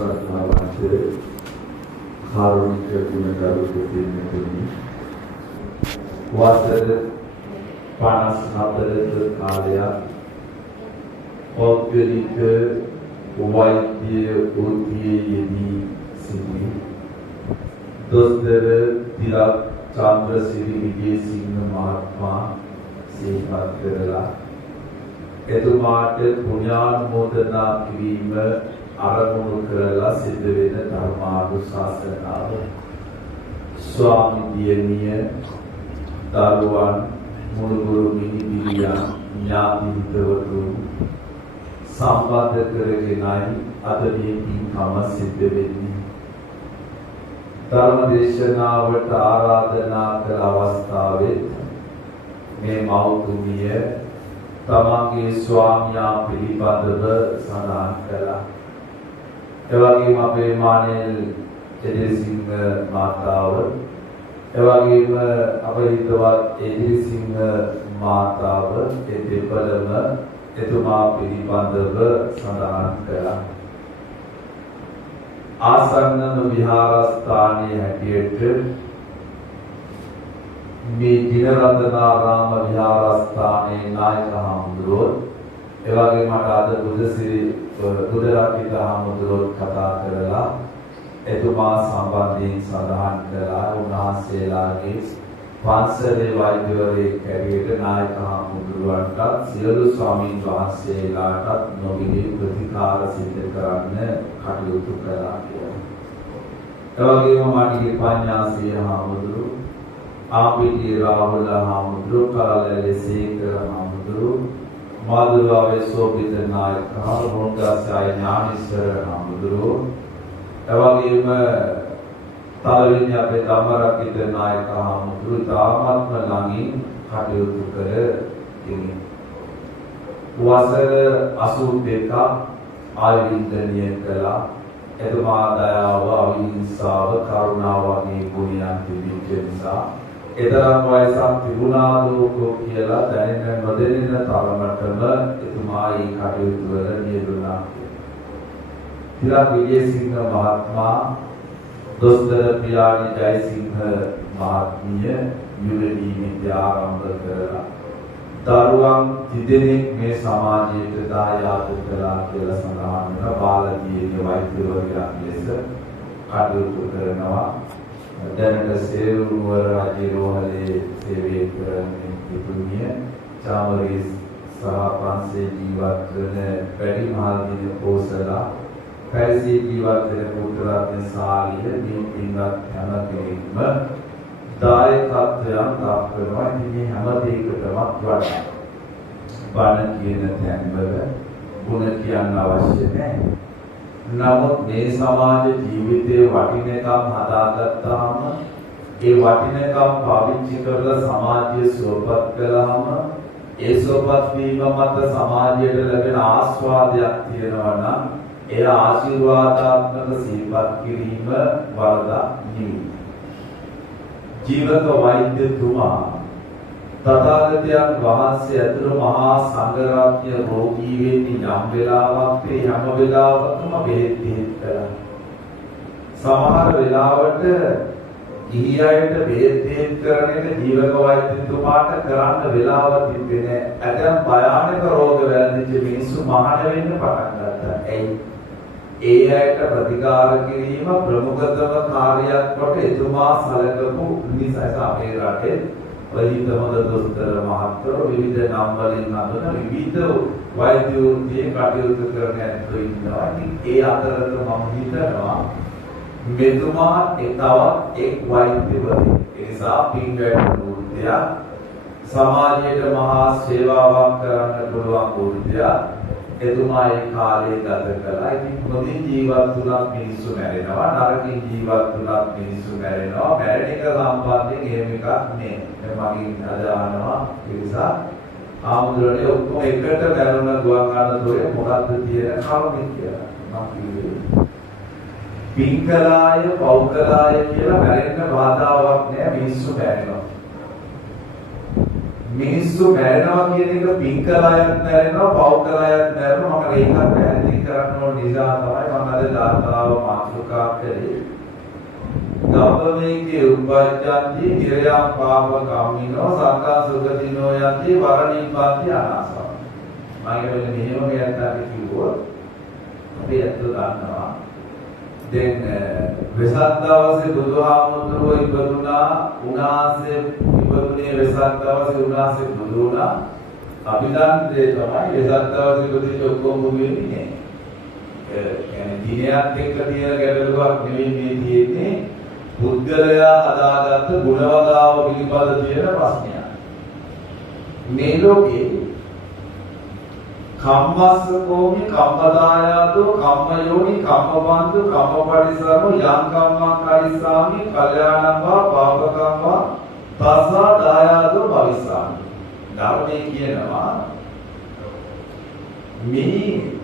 ශ්‍රද්ධාවන්ත කාරුණික ගුණගරුක පින්තුනි වසර 54ක කාලයක් පෞද්ගලික වෛද්‍ය වෘත්තියේදී සිටි දොස්තර තිලක් චන්ද්‍රසිරි විජේසිංහ මහත්මයා සිහිපත් කරලා එතුමාට පුණ්‍යානුමෝදනා කිරීම අරමුණු කරලා සිද්ධ වෙන ධර්මානුශාසනාව ස්වාමි දියණිය දරුවන් මුළුගුරු මිනිබිරියන් ඥාති හිතවතුන් සම්බන්ධ කරගෙනයි අද මේ පින්කම සිද්ධ වෙන්නේ. ධර්ම දේශනාවට ආරාධනා කළ අවස්ථාවේ මේ මෞතුමිය තමන්ගේ ස්වාමියා පිළිබඳව සඳහන් කළා. එවැගේම අපේ මානෙල් එදිරිසිංහ මාතාව, එවැගේම අපේ හිතවත් එදිරිසිංහ මාතාව දෙපළම එතුමා පිළිබඳව සඳහන් කළා. ආසන්නම විහාරස්ථානයේ හැටියට මේ දිනරත්නාරාම විහාරස්ථානයේ නායක හමුදුරුවෝ එවැගේ මට අද බුදුරකිත හමුදුරුවෝ කතා කරලා එතුමා සම්බන්ධයෙන් සඳහන් කළා. උන්වහන්සේලාගේ පන්සලේ වෛද්‍යවරයෙක් හැටියට නායක හමුදුරුවන්ටත් සියලු ස්වාමීන් වහන්සේලාටත් නොමිලේ ප්‍රතිකාර සිද්ධ කරන්න කටයුතු කළා කියලා. එවැගේම මාගේ පඤ්ඤාසී හමුදුරුවෝ ආපිටිය රාහුල හාමුදුරුවෝ කලලේ සේකර හාමුදුරුවෝ මාදුරාවේ සෝබිත නායක හාමුදුරුවෝ ඥානීශ්වර හාමුදුරුවෝ එවැගේම තලවිණි අපේ ධම්මරකිත නායක හාමුදුරුවෝ තාමත්ම ළඟින් කටයුතු කර ඉන්නේ. වසර 82ක් ආයුර්වේදනය කළා. එතුමා දයාව, අවිහිංසාව, කරුණාව වගේ ගුණයන් තිබෙච්ච නිසා එතරම් වයසක් තිබුණාදෝ කියලා දැනෙන නොදැනෙන තරමටම එතුමා ඒ කටයුතු වල නියුණා. තිලක් විජේසිංහ මහත්මයා, දොස්තර පියාණි ජයසිංහ මහත්මිය යුලදී විද්‍යාරම්භ කරලා දරුවන් තිදෙනෙක් මේ සමාජයට දායාද කළා කියලා සඳහන් වෙන බාලදීයේ වෛද්‍යවරයෙක් ලෙස කටයුතු කරනවා. දැනට සේරුවර රජරෝහලේ සේවය කරන පිටුමිය චාමරිස් සහ පන්සේ ජීවත් වන පැරිමහල් දින පොසලා පැරිසි ජීවත් වෙන පුත්‍රරත්න සාලිය මේ පින්වත් හැම කෙනෙක්ම දායකත්වයන් දක්වනවා. ඉතින් මේ හැම දෙයකටම වඩා බණ කියන තැන්වල ගුණ කියන්න අවශ්‍ය නැහැ. නමුත් මේ සමාජ ජීවිතයේ වටිනකම් හදාගත්තාම ඒ වටිනකම් පාවිච්චි කරලා සමාජය සුවපත් කළාම ඒ සුවපත් වීම මත සමාජයට ලැබෙන ආස්වාදයක් තියෙනවා නම් ඒ ආශිර්වාදාත්මක සිහිපත් කිරීම වරදක් නෙවෙයි. ජීවක වෛද්‍යතුමා තථාගතයන් වහන්සේ ඇතුළු මහා සංඝරත්නය රෝගී වෙන්නේ යම් වෙලාවක් ඒ හැම වෙලාවකම බෙහෙත් කළා. සමහර වෙලාවට ගිහි අයට බෙහෙත් කරන එක ජීවක වෛද්‍යතුමාට කරන්න වෙලාවක් තිබෙන්නේ නැහැ. ඇතැම් භයානක රෝග වැළඳිච්ච මිනිස්සු මහාන වෙන්න පටන් ගත්තා. ඒ අයට ප්‍රතිකාර කිරීම ප්‍රමුඛතම කාර්යයක් කොට එතුමා සැලකපු නිසා අපේ රටේ වෛද්‍යමද දොස්තර මහත්වරු විවිධ නම් වලින් හඳුනන විවිධ වෛද්‍ය වෘත්තියේ කටයුතු කරන ඇත්තෝ ඉන්නවා. ඒ අතරතුර මම හිතනවා මෙතුමා තවත් එක් වෛද්‍යවරයෙක්. ඒ නිසා පින්වැට වෘත්තිය සමාජයට මහා සේවාවක් කරන්න පුළුවන් වෘත්තිය. එතුමා ඒ කාලේ ගත කළා. ඉතින් හොඳින් ජීවත් වුණා මිනිස්සු මැරෙනවා, නරකින් ජීවත් වුණා මිනිස්සු මැරෙනවා. මැරෙන එක සම්බන්ධයෙන් එහෙම එකක් නෑ. මගෙන් අදහනවා ඒ නිසා ආමුදුරනේ ඔක්කොම එකට බැලුන ගුවන් අනතුරේ මොකද්ද තියෙන කරුණ කියලා. මම කිව්වේ පින්කලාය පෞකලාය කියලා මැරෙන්න බාධාවක් නෑ. මිනිස්සු මැරෙනවා. මිනිස්සු මැරෙනවා කියන එක පින්කලායක් මැරෙනවා පෞකලායක් මැරෙනවා. මම ඒකත් පැහැදිලි කරන්න ඕන නිසා තමයි මම අර අද දාතාව මාතෘකා කරේ ගබ්බමේකේ උපජ්ජන්ති නිරයම් පාප කම්මිනෝ සක්කා සුගතිනෝ යන්ති වරණිප්පන්ති අනාසව. මම කියන්නේ මෙහෙම මෙයාට කිව්වොත් අපි ඇත්ත දන්නවා. දැන් වෙසක් දවසේ බුදුහාමුදුරුවෝ ඉපදුනා උනාසේ ඉපදුනේ වෙසක් දවසේ උනාසේ බුදු වුණා. අපි දන්නේ තමයි වෙසක් දවසේ ඉපදිච්ච ඔක්කොම බුදු වෙන්නේ නෑ. يعني දිනයක් එක්ක තියෙන ගැටලුවක් නෙවෙයි මේ තියෙන්නේ පුද්ගලයා හදාගත්ත ගුණවතාව පිළිබඳ තියෙන ප්‍රශ්නයක්. මේ ලෝකේ කම්මස්ස කෝමි කම්මදායාතෝ කම්මයෝනි කම්මබන්තු කම්මපටිසරෝ යං කම්මං කරිස්සාමි කල්යාණං වා පාපකං වා තස්සා දායාතෝ භවිස්සාමි. ධර්මයේ කියනවා මේ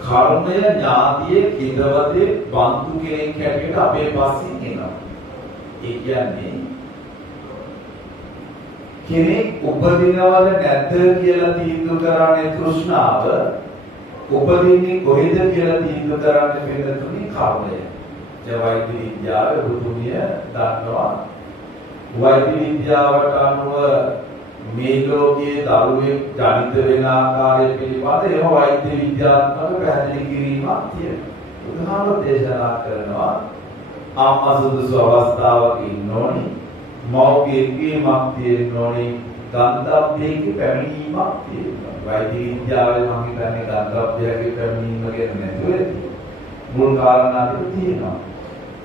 කර්මය ඥාතියේ කිදවතේ බන්තු කෙනෙක් හැටියට අපේ පස්සෙන් එනවා. ඒ කියන්නේ කෙනෙක් උපදිනවද නැද්ද කියලා තීන්දුව කරන්නේ තෘෂ්ණාව. උපදින්නේ කොහෙද කියලා තීන්දුව කරන්නේ වෙනතුනේ කර්මය. ඒ වෛද්‍ය විද්‍යාවේ රුතුමිය දන්නවා. වෛද්‍ය විද්‍යාවට අනුව මේ ලෝකයේ දරුවෙක් ජනිත වෙන ආකාරය පිළිබඳ එහෙම වෛද්‍ය විද්‍යාත්මක පැහැදිලි කිරීමක් තියෙනවා. උදාහරණ දේශනා කරනවා අම්මා සුදුසු අවස්ථාවක ඉන්නෝනි මව්ගේ කීමක් තියෙන්න ඕනි ගන්ධබ්බයේ පැමිණීමක් තියෙනවා. වෛද්‍ය විද්‍යාවේ මම හිතන්නේ ගන්ධබ්බයේ පැමිණීම ගැන නැතුව මුල් කාරණා ටික තියෙනවා.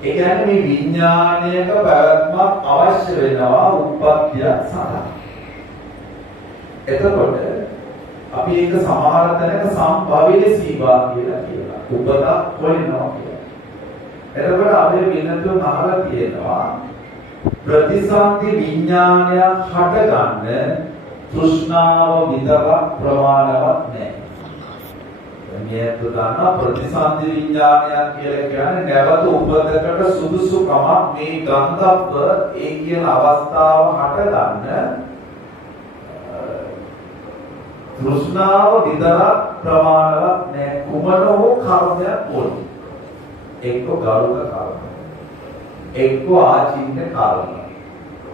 ඒ කියන්නේ මේ විඥාණයක පැවැත්මක් අවශ්‍ය වෙනවා උත්පත්තිය සඳහා. එතකොට අපි ඒක සමහර තැනක සම්භවයේ සීවා කියලා කියනවා. උපතක් හොයනවා කියලා. එතකොට අපි වෙනතුන් අහලා තියෙනවා ප්‍රතිසන්දි විඥානයක් හටගන්න තෘෂ්ණාව විතරක් ප්‍රමාණවත් නැහැ. මේක දන්නා ප්‍රතිසන්දි විඥානයක් කියලා කියන්නේ නැවත උපතකට සුදුසුකමක් මේ ගන්ධබ්බ ඒ කියන අවස්ථාව හටගන්න තෘෂ්ණාව විතරක් ප්‍රමාණවත් නැහැ. කුමන හෝ කර්මයක් ඕනේ. එක්ක ගරුක කර්ම, එක්ක ආචින්න කර්ම,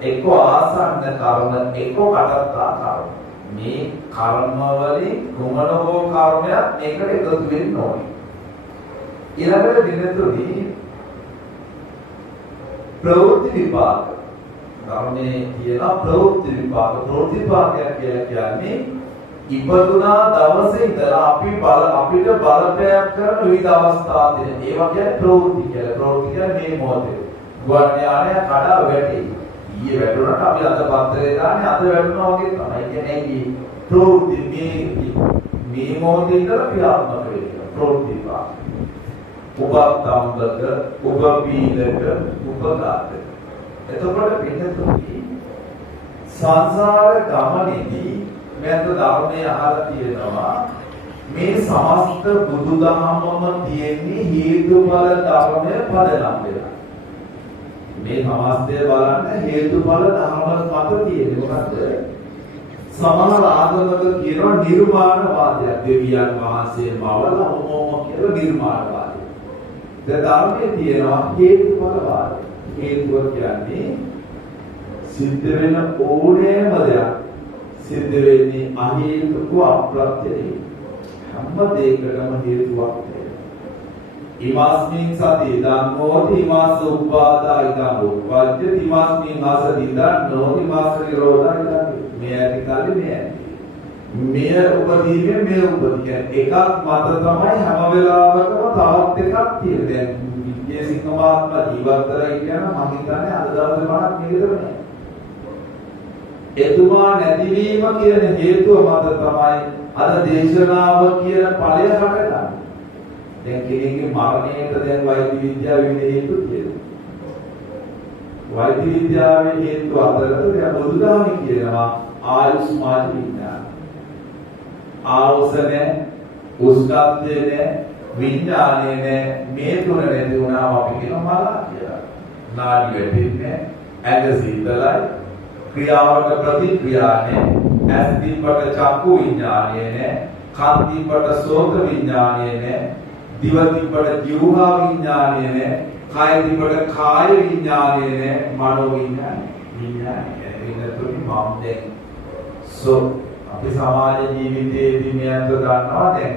එක්ක ආසන්න කර්ම, එක්ක කටත්තා කර්ම. මේ කර්ම වලින් කුමන හෝ කර්මයක් එකට එකතු වෙන්න ඕනේ. ඊළඟට දිනතුනේ ප්‍රවෘත්ති විපාක. ධර්මයේ කියන ප්‍රවෘත්ති විපාක. ප්‍රවෘත්ති විපාකයක් කියලා කියන්නේ ඉපදුනා දවසේ ඉඳලා අපිට බලපෑම් කරන විවිධ අවස්ථා දෙන. ඒවා කියන්නේ ප්‍රවෘත්ති කියලා. ප්‍රවෘත්ති කියන්නේ මේ මොහොතේ. ගුවන් යානය කඩා වැටේ. ඊයේ වැටුණාට අපි අද පත්තරේ දාන්නේ අද වැටුණා වගේ තමයි. කියන්නේ මේ ප්‍රවෘත්ති මේ මොහොතේ ඉඳලා ක්‍රියාත්මක වෙනවා. ප්‍රවෘත්ති විපාක. උපත්තම්බක, උපපීලක, උපඝාතක. එතකොට පින්නතුනි සංසාර ගමනේදී මම ධර්මයේ අහලා තියෙනවා මේ සමස්ත බුදුදහමම තියෙන්නේ හේතුඵල ධර්මයේ පදනම් වෙලා. මේ සමස්තය බලන්න හේතුඵල ධර්ම මත තියෙන්නේ මොකද්ද? සමහර ආගමක කියනවා නිර්මාණවාදය. දෙවියන් වහන්සේ මවල මොම කියලා නිර්මාණවාදය. දැන් ධර්මයේ තියෙනවා හේතුඵලවාදය. හේතුව කියන්නේ සිද්ධ වෙන ඕනෑම දෙයක් සිද්ධ වෙන්නේ අහේතුක අප්‍රත්‍යයෙන්. හැම දෙයකටම හේතුවක් තියෙනවා. ඉමාස්මින් සති ධම්මෝ ඉමාස උපාදා ඉදං උප්පජ්ජ ඉමාස්මින් ආසදිදා නොඉමාස නිරෝධා ඉදං. මේ ඇති කාලේ මේ ඇති. මෙය උපදීනේ මේ උපදී. එකක් මත තමයි හැම වෙලාවකම තවත් එකක් තියෙන්නේ. දැන් විද්‍යාසිංහමාත්ම ජීවත්තරයි කියන මම හිතන්නේ අද දවසේ මනක් මේකද නෑ. එතුමා නැතිවීම කියන හේතුව මත තමයි අද දේශනාව කියන ඵලය හටගන්නේ. දැන් කෙනෙක්ගේ මරණයට දැන් වෛද්‍ය විද්‍යාවේ විවිධ හේතු තියෙනවා. වෛද්‍ය විද්‍යාවේ හේතු අතරට දැන් බුදුදහම කියනවා ආයුෂ්මාන විඥාන. ආවසනේ උස්කප්දේ විඥානේ මේ තුන නැති වුණාම අපි කියනවා මරණ කියලා. නාඩි වැටෙන්නේ ඇඟ සීතලයි ක්‍රියාවට ප්‍රතික්‍රියානේ ඇස් දීපට චක්කු විඥානයේ නේ කන් දීපට සෝත විඥානයේ නේ දිව තිබ්බට ජීවහා විඥානය නෑ. කය තිබ්බට කාය විඥානය නෑ. මනෝ විඥානය. වෙනතුනි මම දැන් අපි සමාජ ජීවිතයේදී මෙයන්ට දන්නවා දැන්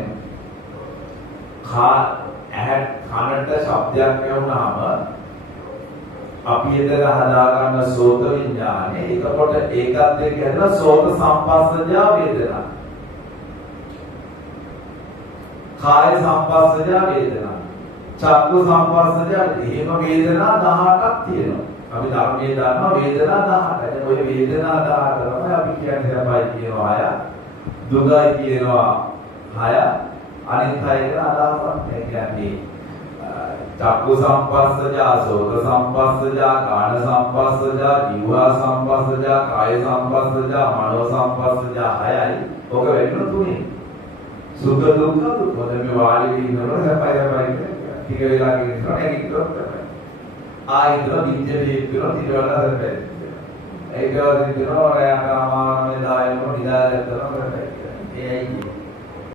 කනට ශබ්දයක් ඇහුනහම අපි එතන හදාගන්න සෝත විඥානේ. එතකොට ඒකත් එක්ක හැදෙන සෝත සම්පස්සජා වේදනා. කාය සම්පස්සජා වේදනා. චක්කු සම්පස්සජා එහෙම වේදනා 18ක් තියෙනවා. අපි ධර්මයේ දන්නවා වේදනා 18. දැන් ওই වේදනා 18 තමයි අපි කියන්නේ අපයි කියනවා 6. දුකයි කියනවා 6. අනිත් අයගේ අදහසක් නැහැ. කියන්නේ චක්කු සම්පස්සජා, සෝත සම්පස්සජා, කාණ සම්පස්සජා, ජීවා සම්පස්සජා, කාය සම්පස්සජා, මනෝ සම්පස්සජා 6යි. ඔක වෙන්න තුනේ. සුඛ දුක්ඛ දුක්. මොකද මේ වාඩි වී ඉන්නකොට හැපයි ටික වෙලා ඉන්නවා නැගිටිනවා තමයි. ආයෙත් විද්‍යාවේ ඉන්නවා ඊට වඩා හැපයි. ඒක වගේ දිනවා රැයකම